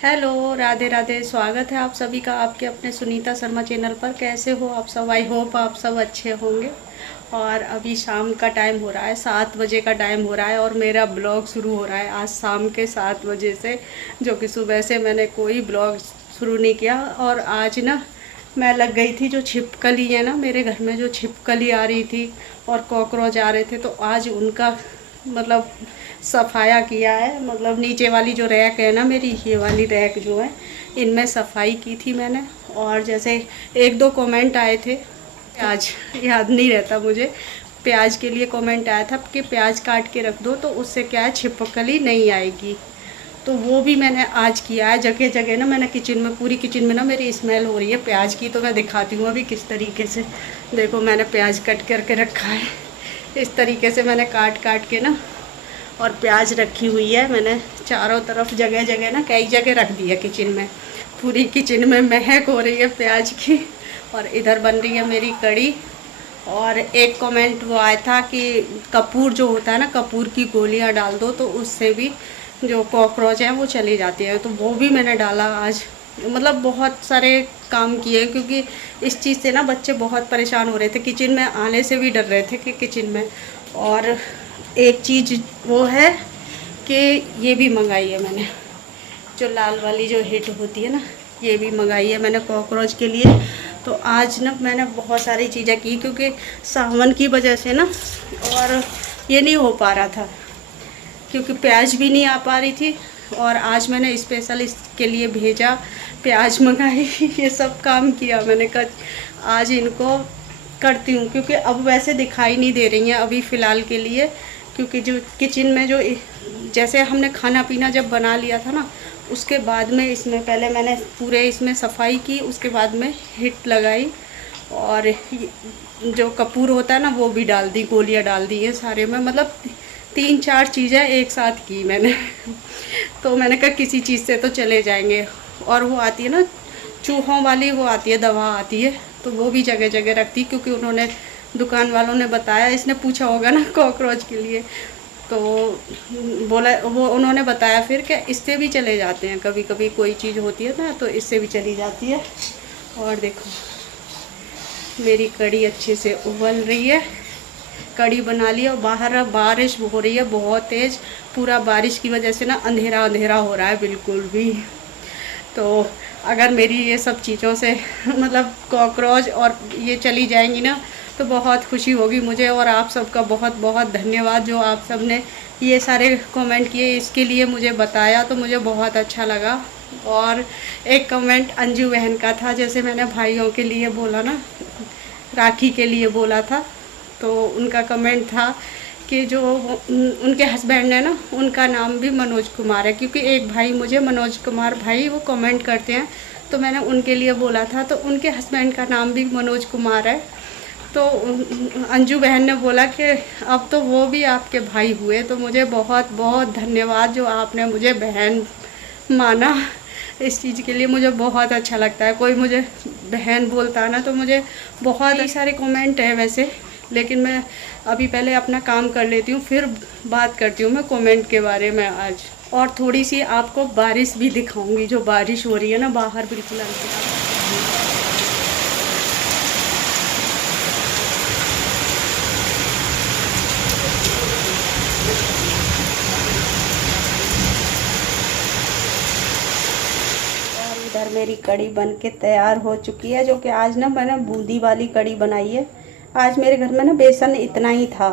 Hello, Radhe Radhe. स्वागत है आप सभी का आपके अपने सुनीता शर्मा चैनल पर। कैसे हो आप सब? आई होप आप सब अच्छे होंगे। और अभी शाम का टाइम हो रहा है, 7 बजे का टाइम हो रहा है और मेरा ब्लॉग शुरू हो रहा है आज शाम के 7 बजे से, जो कि सुबह से मैंने कोई ब्लॉग शुरू नहीं किया। और आज ना मैं लग गई थी, जो छिपकली है ना मेरे घर में, जो छिपकली आ रही थी और कॉकरोच आ रहे थे, तो आज उनका मतलब सफाया किया है। मतलब नीचे वाली जो रैक है ना मेरी, ये वाली रैक जो है, इनमें सफाई की थी मैंने। और जैसे एक दो कमेंट आए थे, प्याज याद नहीं रहता मुझे, प्याज के लिए कमेंट आया था कि प्याज काट के रख दो तो उससे क्या है, छिपकली नहीं आएगी। तो वो भी मैंने आज किया है। जगह जगह ना मैंने किचन में, पूरी किचन में ना मेरी स्मेल हो रही है प्याज की। तो मैं दिखाती हूँ अभी किस तरीके से। देखो, मैंने प्याज कट करके रखा है। इस तरीके से मैंने काट काट के ना और प्याज रखी हुई है मैंने चारों तरफ, जगह जगह ना कई जगह रख दी है किचन में। पूरी किचन में महक हो रही है प्याज की। और इधर बन रही है मेरी कड़ी। और एक कमेंट वो आया था कि कपूर जो होता है ना, कपूर की गोलियां डाल दो तो उससे भी जो कॉकरोच है वो चली जाती है। तो वो भी मैंने डाला आज। मतलब बहुत सारे काम किए, क्योंकि इस चीज़ से ना बच्चे बहुत परेशान हो रहे थे। किचन में आने से भी डर रहे थे कि किचन में। और एक चीज़ वो है कि ये भी मंगाई है मैंने, जो लाल वाली जो हिट होती है ना, ये भी मंगाई है मैंने कॉकरोच के लिए। तो आज ना मैंने बहुत सारी चीज़ें की, क्योंकि सावन की वजह से ना, और ये नहीं हो पा रहा था, क्योंकि प्याज भी नहीं आ पा रही थी। और आज मैंने स्पेशल इसके लिए भेजा, प्याज मंगाई ये सब काम किया मैंने। आज इनको करती हूँ, क्योंकि अब वैसे दिखाई नहीं दे रही हैं अभी फ़िलहाल के लिए। क्योंकि जो किचन में जो जैसे हमने खाना पीना जब बना लिया था ना, उसके बाद में इसमें पहले मैंने पूरे इसमें सफाई की, उसके बाद में हिट लगाई। और जो कपूर होता है ना वो भी डाल दी, गोलियां डाल दी है सारे में। मतलब 3-4 चीज़ें एक साथ की मैंने तो मैंने कहा किसी चीज़ से तो चले जाएंगे। और वो आती है ना चूहों वाली, वो आती है दवा आती है, तो वो भी जगह जगह रखती, क्योंकि उन्होंने दुकान वालों ने बताया, इसने पूछा होगा ना कॉकरोच के लिए, तो बोला वो, उन्होंने बताया फिर कि इससे भी चले जाते हैं, कभी कभी कोई चीज़ होती है ना तो इससे भी चली जाती है। और देखो मेरी कड़ी अच्छे से उबल रही है। कड़ी बना ली और बाहर अब बारिश हो रही है बहुत तेज़। पूरा बारिश की वजह से ना अंधेरा अंधेरा हो रहा है बिल्कुल भी। तो अगर मेरी ये सब चीज़ों से मतलब कॉकरोच और ये चली जाएंगी ना, तो बहुत खुशी होगी मुझे। और आप सबका बहुत बहुत धन्यवाद, जो आप सब ने ये सारे कमेंट किए, इसके लिए मुझे बताया, तो मुझे बहुत अच्छा लगा। और एक कमेंट अंजू बहन का था, जैसे मैंने भाइयों के लिए बोला ना, राखी के लिए बोला था, तो उनका कमेंट था कि जो उनके हस्बैंड है ना, उनका नाम भी मनोज कुमार है। क्योंकि एक भाई मुझे मनोज कुमार भाई वो कमेंट करते हैं, तो मैंने उनके लिए बोला था, तो उनके हस्बैंड का नाम भी मनोज कुमार है। तो अंजू बहन ने बोला कि अब तो वो भी आपके भाई हुए। तो मुझे बहुत बहुत धन्यवाद, जो आपने मुझे बहन माना। इस चीज़ के लिए मुझे बहुत अच्छा लगता है, कोई मुझे बहन बोलता है ना, तो मुझे बहुत सारे कमेंट है वैसे। लेकिन मैं अभी पहले अपना काम कर लेती हूँ, फिर बात करती हूँ मैं कमेंट के बारे में आज। और थोड़ी सी आपको बारिश भी दिखाऊंगी, जो बारिश हो रही है ना बाहर, बिल्कुल हल्की। और इधर मेरी कड़ी बन के तैयार हो चुकी है, जो कि आज ना मैंने बूंदी वाली कड़ी बनाई है। आज मेरे घर में ना बेसन इतना ही था,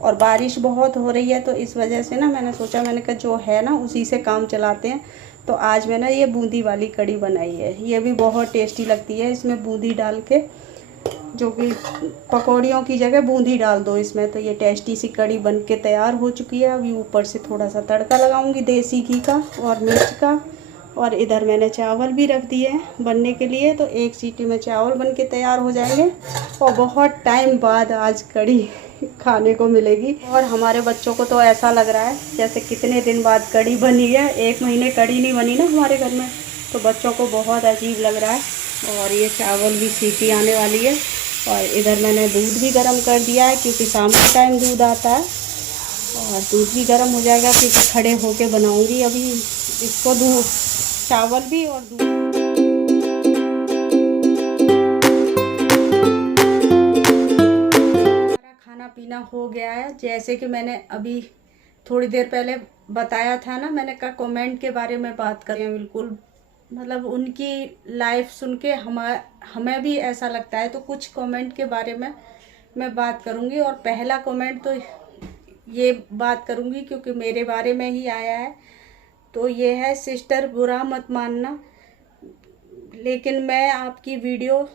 और बारिश बहुत हो रही है, तो इस वजह से ना मैंने सोचा, मैंने कहा जो है ना उसी से काम चलाते हैं। तो आज मैंने ये बूंदी वाली कड़ी बनाई है। ये भी बहुत टेस्टी लगती है, इसमें बूंदी डाल के, जो कि पकौड़ियों की जगह बूंदी डाल दो इसमें, तो ये टेस्टी सी कड़ी बन के तैयार हो चुकी है। अभी ऊपर से थोड़ा सा तड़का लगाऊंगी देसी घी का और मिर्च का। और इधर मैंने चावल भी रख दिए हैं बनने के लिए, तो एक सीटी में चावल बन के तैयार हो जाएंगे। और बहुत टाइम बाद आज कड़ी खाने को मिलेगी। और हमारे बच्चों को तो ऐसा लग रहा है जैसे कितने दिन बाद कड़ी बनी है, 1 महीने कड़ी नहीं बनी ना हमारे घर में, तो बच्चों को बहुत अजीब लग रहा है। और ये चावल भी सीटी आने वाली है। और इधर मैंने दूध भी गर्म कर दिया है, क्योंकि शाम के टाइम दूध आता है। और दूध भी गर्म हो जाएगा, क्योंकि खड़े होके बनाऊंगी अभी इसको। दूध चावल भी और दूध। खाना पीना हो गया है। जैसे कि मैंने अभी थोड़ी देर पहले बताया था ना, मैंने कहा कमेंट के बारे में बात करें। बिल्कुल मतलब उनकी लाइफ सुन के हमें भी ऐसा लगता है। तो कुछ कमेंट के बारे में मैं बात करूंगी। और पहला कमेंट तो ये बात करूंगी क्योंकि मेरे बारे में ही आया है। तो ये है, सिस्टर बुरा मत मानना, लेकिन मैं आपकी वीडियो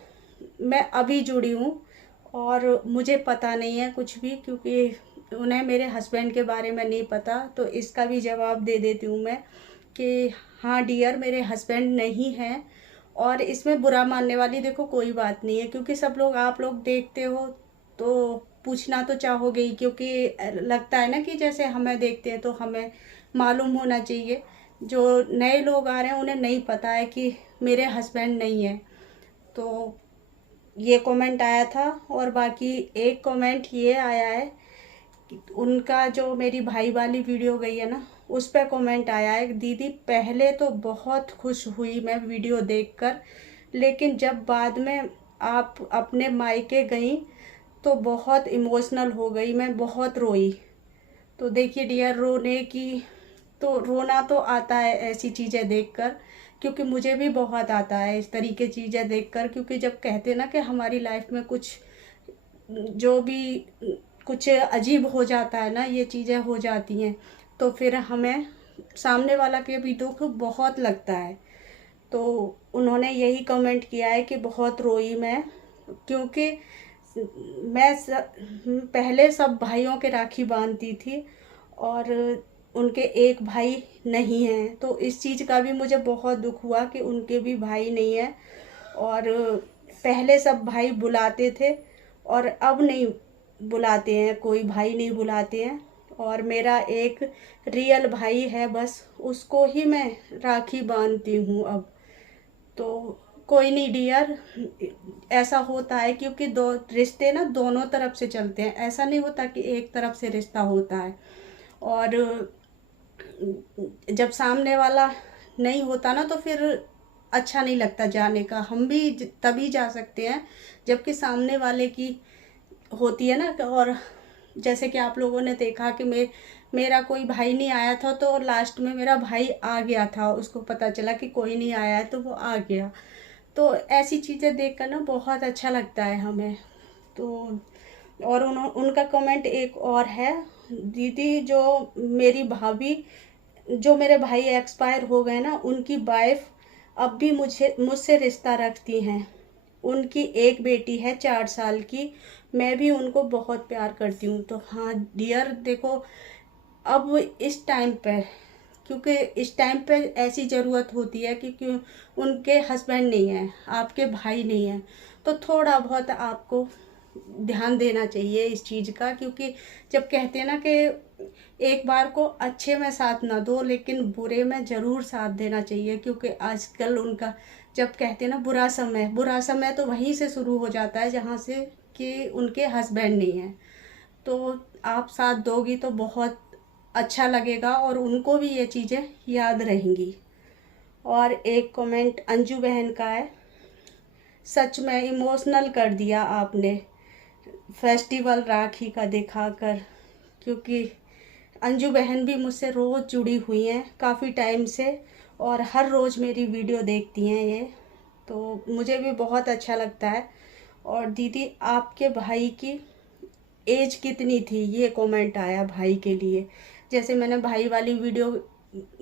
मैं अभी जुड़ी हूँ और मुझे पता नहीं है कुछ भी, क्योंकि उन्हें मेरे हस्बैंड के बारे में नहीं पता। तो इसका भी जवाब दे देती हूँ मैं कि हाँ डियर, मेरे हस्बैंड नहीं हैं। और इसमें बुरा मानने वाली देखो कोई बात नहीं है, क्योंकि सब लोग, आप लोग देखते हो तो पूछना तो चाहोगे ही, क्योंकि लगता है ना कि जैसे हमें देखते हैं तो हमें मालूम होना चाहिए। जो नए लोग आ रहे हैं उन्हें नहीं पता है कि मेरे हस्बैंड नहीं है। तो ये कमेंट आया था। और बाकी एक कमेंट ये आया है कि उनका जो मेरी भाई वाली वीडियो गई है ना, उस पर कमेंट आया है, दीदी पहले तो बहुत खुश हुई मैं वीडियो देखकर, लेकिन जब बाद में आप अपने मायके गई तो बहुत इमोशनल हो गई, मैं बहुत रोई। तो देखिए डियर, रोने की तो रोना तो आता है ऐसी चीज़ें देखकर, क्योंकि मुझे भी बहुत आता है इस तरीके चीज़ें देखकर। क्योंकि जब कहते हैं ना कि हमारी लाइफ में कुछ जो भी कुछ अजीब हो जाता है ना, ये चीज़ें हो जाती हैं, तो फिर हमें सामने वाला के भी दुख बहुत लगता है। तो उन्होंने यही कमेंट किया है कि बहुत रोई मैं, क्योंकि पहले सब भाइयों के राखी बांधती थी और उनके एक भाई नहीं हैं। तो इस चीज़ का भी मुझे बहुत दुख हुआ कि उनके भी भाई नहीं है। और पहले सब भाई बुलाते थे और अब नहीं बुलाते हैं, कोई भाई नहीं बुलाते हैं। और मेरा एक रियल भाई है, बस उसको ही मैं राखी बांधती हूँ अब। तो कोई नहीं डियर, ऐसा होता है क्योंकि दो रिश्ते ना दोनों तरफ से चलते हैं, ऐसा नहीं होता कि एक तरफ से रिश्ता होता है। और जब सामने वाला नहीं होता ना, तो फिर अच्छा नहीं लगता जाने का। हम भी तभी जा सकते हैं जबकि सामने वाले की होती है ना। और जैसे कि आप लोगों ने देखा कि मेरा कोई भाई नहीं आया था, तो लास्ट में मेरा भाई आ गया था, उसको पता चला कि कोई नहीं आया है तो वो आ गया। तो ऐसी चीज़ें देखकर ना बहुत अच्छा लगता है हमें। तो और उनका कमेंट एक और है, दीदी जो मेरी भाभी, जो मेरे भाई एक्सपायर हो गए ना, उनकी वाइफ अब भी मुझसे रिश्ता रखती हैं। उनकी एक बेटी है 4 साल की, मैं भी उनको बहुत प्यार करती हूँ। तो हाँ डियर देखो, अब इस टाइम पे, क्योंकि इस टाइम पे ऐसी ज़रूरत होती है क्योंकि उनके हस्बैंड नहीं है, आपके भाई नहीं है, तो थोड़ा बहुत आपको ध्यान देना चाहिए इस चीज़ का। क्योंकि जब कहते हैं ना कि एक बार को अच्छे में साथ ना दो, लेकिन बुरे में ज़रूर साथ देना चाहिए। क्योंकि आजकल उनका जब कहते हैं ना बुरा समय तो वहीं से शुरू हो जाता है जहाँ से कि उनके हस्बैंड नहीं है। तो आप साथ दोगी तो बहुत अच्छा लगेगा और उनको भी ये चीज़ें याद रहेंगी। और एक कमेंट अंजू बहन का है, सच में इमोशनल कर दिया आपने फेस्टिवल राखी का दिखाकर। क्योंकि अंजू बहन भी मुझसे रोज़ जुड़ी हुई हैं काफ़ी टाइम से, और हर रोज़ मेरी वीडियो देखती हैं ये, तो मुझे भी बहुत अच्छा लगता है। और दीदी आपके भाई की एज कितनी थी, ये कमेंट आया भाई के लिए। जैसे मैंने भाई वाली वीडियो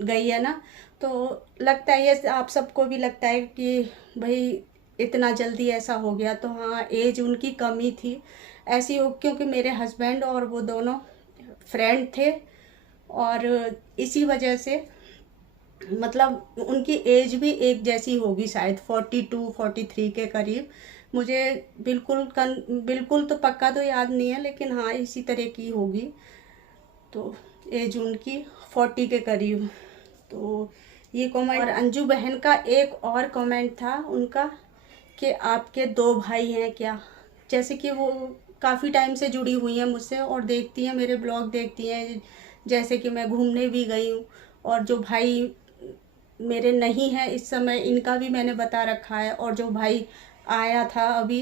गई है ना, तो लगता है ये आप सबको भी लगता है कि भाई इतना जल्दी ऐसा हो गया। तो हाँ, एज उनकी कम ही थी ऐसी हो, क्योंकि मेरे हस्बैंड और वो दोनों फ्रेंड थे, और इसी वजह से मतलब उनकी एज भी एक जैसी होगी, शायद 42-43 के करीब। मुझे बिल्कुल तो पक्का तो याद नहीं है, लेकिन हाँ इसी तरह की होगी। तो एज उनकी 40 के करीब। तो ये कमेंट, और अंजू बहन का एक और कमेंट था उनका कि आपके 2 भाई हैं क्या। जैसे कि वो काफ़ी टाइम से जुड़ी हुई हैं मुझसे और देखती हैं, मेरे ब्लॉग देखती हैं, जैसे कि मैं घूमने भी गई हूँ। और जो भाई मेरे नहीं हैं इस समय, इनका भी मैंने बता रखा है। और जो भाई आया था अभी,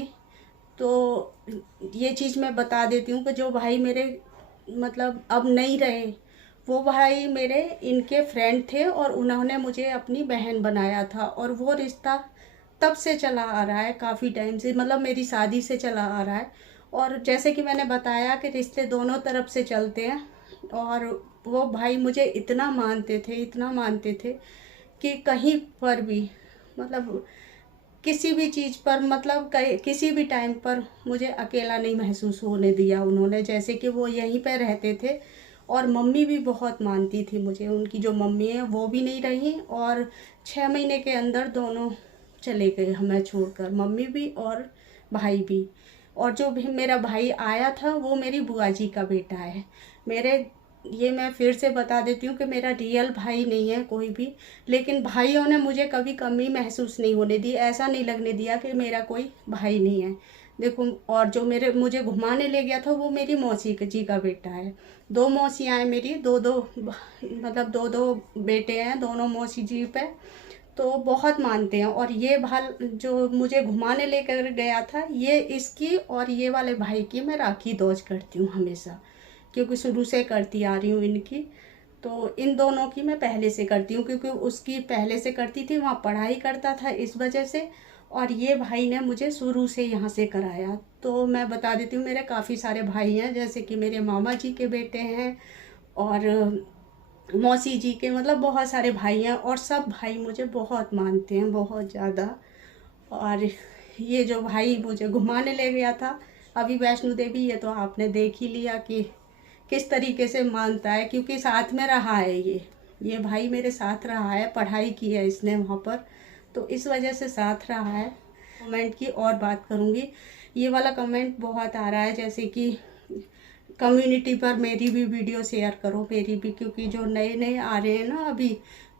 तो ये चीज़ मैं बता देती हूँ कि जो भाई मेरे मतलब अब नहीं रहे, वो भाई मेरे इनके फ्रेंड थे और उन्होंने मुझे अपनी बहन बनाया था। और वो रिश्ता तब से चला आ रहा है, काफ़ी टाइम से, मतलब मेरी शादी से चला आ रहा है। और जैसे कि मैंने बताया कि रिश्ते दोनों तरफ से चलते हैं। और वो भाई मुझे इतना मानते थे, इतना मानते थे कि कहीं पर भी, मतलब किसी भी चीज़ पर, मतलब किसी भी टाइम पर मुझे अकेला नहीं महसूस होने दिया उन्होंने। जैसे कि वो यहीं पे रहते थे और मम्मी भी बहुत मानती थी मुझे। उनकी जो मम्मी है वो भी नहीं रही, और 6 महीने के अंदर दोनों चले गए हमें छोड़कर, मम्मी भी और भाई भी। और जो भी मेरा भाई आया था वो मेरी बुआ जी का बेटा है। मेरे, ये मैं फिर से बता देती हूँ कि मेरा रियल भाई नहीं है कोई भी, लेकिन भाइयों ने मुझे कभी कमी महसूस नहीं होने दी, ऐसा नहीं लगने दिया कि मेरा कोई भाई नहीं है। देखो, और जो मुझे घुमाने ले गया था वो मेरी मौसी जी का बेटा है। 2 मौसियाँ हैं मेरी, दो दो मतलब 2 बेटे हैं दोनों मौसी जी पे। तो बहुत मानते हैं। और ये भाल जो मुझे घुमाने लेकर गया था, ये इसकी और ये वाले भाई की मैं राखी दौज करती हूँ हमेशा, क्योंकि शुरू से करती आ रही हूँ इनकी। तो इन दोनों की मैं पहले से करती हूँ, क्योंकि उसकी पहले से करती थी, वहाँ पढ़ाई करता था इस वजह से। और ये भाई ने मुझे शुरू से यहाँ से कराया। तो मैं बता देती हूँ, मेरे काफ़ी सारे भाई हैं, जैसे कि मेरे मामा जी के बेटे हैं और मौसी जी के, मतलब बहुत सारे भाई हैं। और सब भाई मुझे बहुत मानते हैं, बहुत ज़्यादा। और ये जो भाई मुझे घुमाने ले गया था अभी वैष्णो देवी, ये तो आपने देख ही लिया कि किस तरीके से मानता है, क्योंकि साथ में रहा है ये भाई मेरे साथ रहा है, पढ़ाई की है इसने वहाँ पर, तो इस वजह से साथ रहा है। कमेंट की और बात करूँगी, ये वाला कमेंट बहुत आ रहा है, जैसे कि कम्युनिटी पर मेरी भी वीडियो शेयर करो, मेरी भी, क्योंकि जो नए नए आ रहे हैं ना अभी,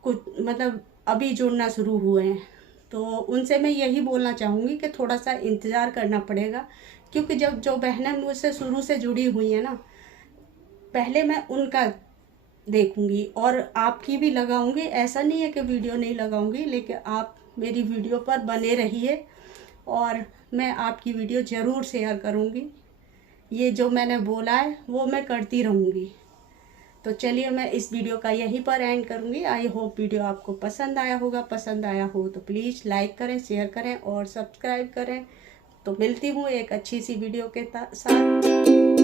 कुछ मतलब अभी जुड़ना शुरू हुए हैं, तो उनसे मैं यही बोलना चाहूँगी कि थोड़ा सा इंतज़ार करना पड़ेगा। क्योंकि जब जो बहनें मुझसे शुरू से जुड़ी हुई हैं ना, पहले मैं उनका देखूंगी और आपकी भी लगाऊंगी। ऐसा नहीं है कि वीडियो नहीं लगाऊंगी, लेकिन आप मेरी वीडियो पर बने रहिए और मैं आपकी वीडियो ज़रूर शेयर करूंगी। ये जो मैंने बोला है वो मैं करती रहूँगी। तो चलिए, मैं इस वीडियो का यहीं पर एंड करूँगी। आई होप वीडियो आपको पसंद आया होगा। पसंद आया हो तो प्लीज़ लाइक करें, शेयर करें और सब्सक्राइब करें। तो मिलती हूँ एक अच्छी सी वीडियो के साथ।